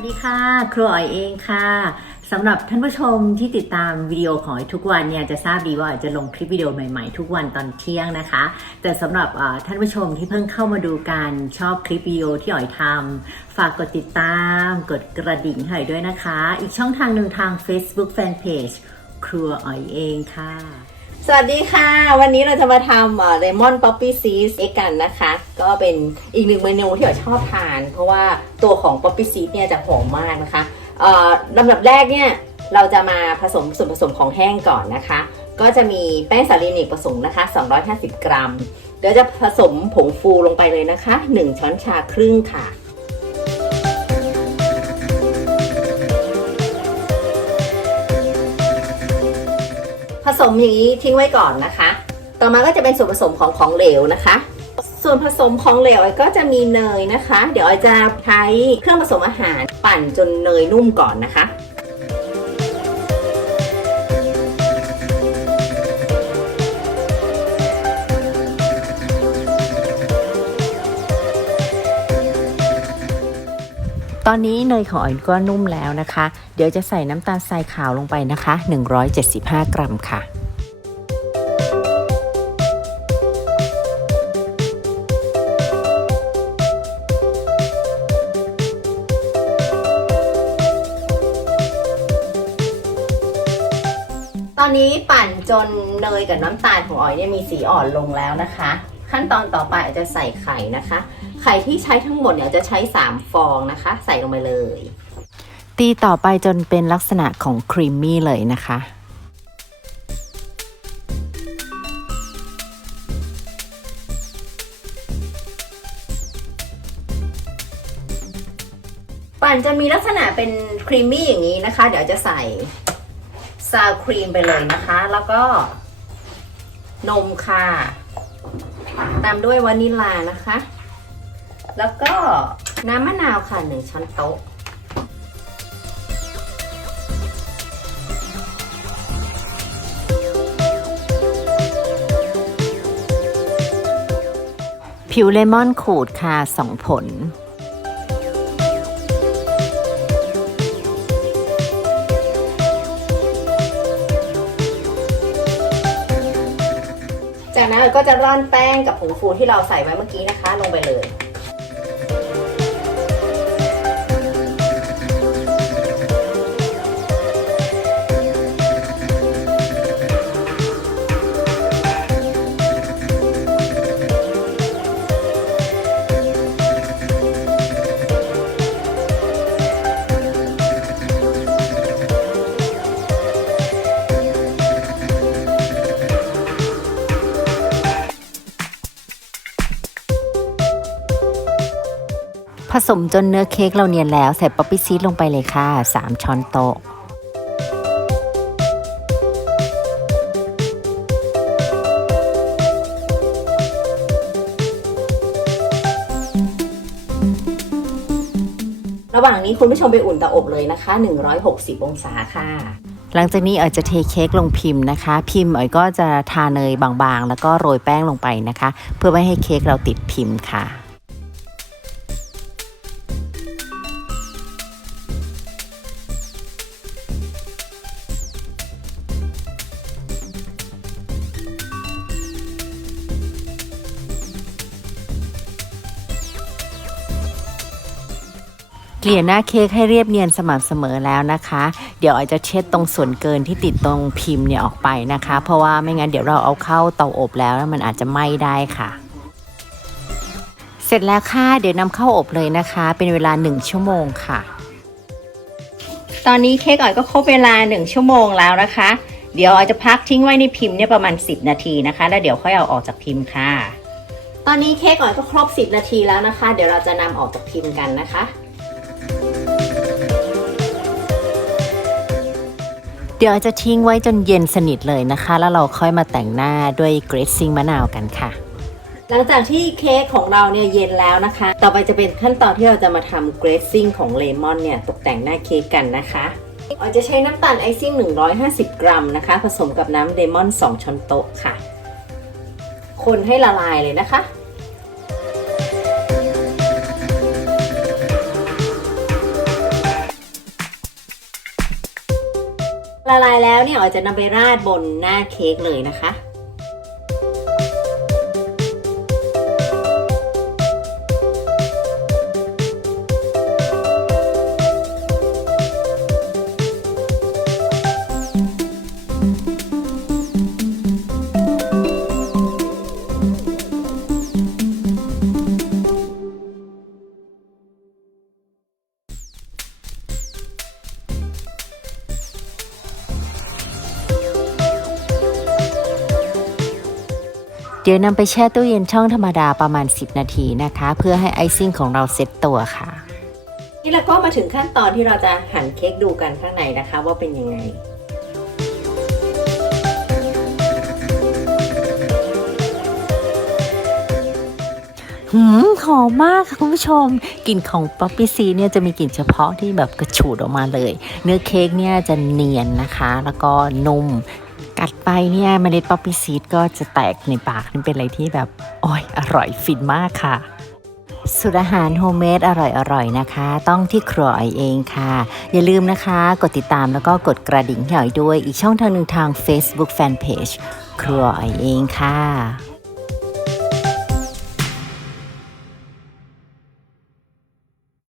วัสดีค่ะ ครูอ๋อยเองค่ะสำหรับท่านผู้ชมที่ติดตามวิดีโอของอ๋อยทุกวันเนี่ยจะทราบดีว่าอ๋อยจะลงคลิปวิดีโอใหม่ๆ ทุกวันตอนเที่ยงนะคะ แต่สำหรับท่านผู้ชมที่เพิ่งเข้ามาดูการชอบคลิปวิดีโอที่อ๋อยทำฝากกดติดตาม กดกระดิ่งให้ด้วยนะคะ อีกช่องทางหนึ่งทาง Facebook Fanpage ครัวอ๋อยเองค่ะ สวัสดีค่ะ วันนี้เราจะมาทำเลมอนป๊อปปี้ซีสเอกันนะคะ ก็เป็นอีกหนึ่งเมนูที่เราชอบทาน เพราะว่าตัวของป๊อปปี้ซีสเนี่ยจะหอมมากนะคะลำดับแรกเนี่ยเราจะมาผสมส่วนผสมของแห้งก่อนนะคะ ก็จะมีแป้งสาลีเนกประสงค์นะคะ 250 กรัม เดี๋ยวจะผสมผงฟูลงไปเลยนะคะ 1 ช้อนชาครึ่งค่ะ สมอย่างนี้ทิ้งไว้ก่อนนะคะ ต่อมาก็จะเป็นส่วนผสมของของเหลวนะคะ ส่วนผสมของเหลวก็จะมีเนยนะคะ เดี๋ยวออยจะใช้เครื่องผสมอาหารปั่นจนเนยนุ่มก่อนนะคะ อนนี้เนยของอ๋อยก็นุ่มแล้วนะคะ เดี๋ยวจะใส่น้ำตาลทรายขาวลงไปนะคะ 175 กรัมค่ะตอนนี้ปั่นจนเนยกับน้ำตาลของออยเนี่ยมีสีอ่อนลงแล้วนะคะ ขั้นตอนต่อไปอาจจะใส่ไข่นะคะ ไข่ที่ใช้ทั้งหมดเนี่ยจะใช้ 3 ฟองนะคะ ใส่ลงไปเลย ตีต่อไปจนเป็นลักษณะของครีมมี่เลยนะคะปั่นจะมีลักษณะเป็นครีมมี่อย่างนี้นะคะ เดี๋ยวจะใส่ซาวครีมไปเลยนะคะ แล้วก็นมค่ะ ตามด้วยวานิลลานะคะ แล้วก็น้ำมะนาวค่ะหนึ่งช้อนโต๊ะ ผิวเลมอนขูดค่ะ2ผล จากนั้นเราก็จะร่อนแป้งกับผงฟูที่เราใส่ไว้เมื่อกี้นะคะ ลงไปเลย ผสมจนเนื้อเค้กเราเนียนแล้วใส่ป๊อปปี้ซีดลงไปเลยค่ะ 3 ช้อนโต๊ะระหว่างนี้คุณผู้ชมไปอุ่นเตาอบเลยนะคะ 160 องศาค่ะ หลังจากนี้อ๋อยจะเทเค้กลงพิมพ์นะคะ พิมพ์อ๋อยก็จะทาเนยบางๆ แล้วก็โรยแป้งลงไปนะคะ เพื่อไม่ให้เค้กเราติดพิมพ์ค่ะ ลี่ยหน้าเค้กให้เรียบเนียนสม่ำเสมอแล้วนะคะ เดี๋ยวออยจะเช็ดตรงส่วนเกินที่ติดตรงพิมพ์เนี่ยออกไปนะคะ เพราะว่าไม่งั้นเดี๋ยวเราเอาเข้าเตาอบแล้วแล้วมันอาจจะไหม้ได้ค่ะ เสร็จแล้วค่ะ เดี๋ยวนำเข้าอบเลยนะคะ เป็นเวลา 1 ชั่วโมงค่ะ ตอนนี้เค้กอ่อยก็ครบเวลา 1 ชั่วโมงแล้วนะคะ เดี๋ยวออยจะพักทิ้งไว้ในพิมพ์เนี่ยประมาณ 10 นาทีนะคะ แล้วเดี๋ยวค่อยเอาออกจากพิมพ์ค่ะ ตอนนี้เค้กอ่อยก็ครบ 10 นาทีแล้วนะคะ เดี๋ยวเราจะนำออกจากพิมพ์กันนะคะ เดี๋ยวจะทิ้งไว้จนเย็นสนิทเลยนะคะ แล้วเราค่อยมาแต่งหน้าด้วยเกรซซิ่งมะนาวกันค่ะ หลังจากที่เค้กของเราเนี่ยเย็นแล้วนะคะ ต่อไปจะเป็นขั้นตอนที่เราจะมาทำเกรซซิ่งของเลมอนเนี่ยตกแต่งหน้าเค้กกันนะคะออยจะใช้น้ำตาลไอซิ่ง 150 กรัมนะคะ ผสมกับน้ำเลมอน 2 ช้อนโต๊ะค่ะ คนให้ละลายเลยนะคะ ละลายแล้วเนี่ยอ๋อจะนำไปราดบนหน้าเค้กเลยนะคะ เดี๋ยวนำไปแช่ตู้เย็นช่องธรรมดาประมาณ 10 นาทีนะคะ เพื่อให้ไอซิ่งของเราเซ็ตตัวค่ะ นี่เราก็มาถึงขั้นตอนที่เราจะหั่นเค้กดูกันข้างในนะคะ ว่าเป็นยังไงหืมหอมมากค่ะคุณผู้ชมกลิ่นของป๊อปปี้ซีเนี่ยจะมีกลิ่นเฉพาะที่แบบกระฉูดออกมาเลย เนื้อเค้กเนี่ยจะเนียนนะคะ แล้วก็นุ่ม กัดไปเนี่ยเมล็ดป๊อปปี้ซีดก็จะแตกในปากนี่เป็นอะไรที่แบบโอ้ยอร่อยฟินมากค่ะสุดอาหารโฮมเมดอร่อยๆนะคะ ต้องที่ครัวไอเองค่ะ อย่าลืมนะคะ กดติดตามแล้วก็กดกระดิ่งให้หน่อยด้วยอีกช่องทางหนึ่งทาง Facebook Fanpage ครัวไอเองค่ะ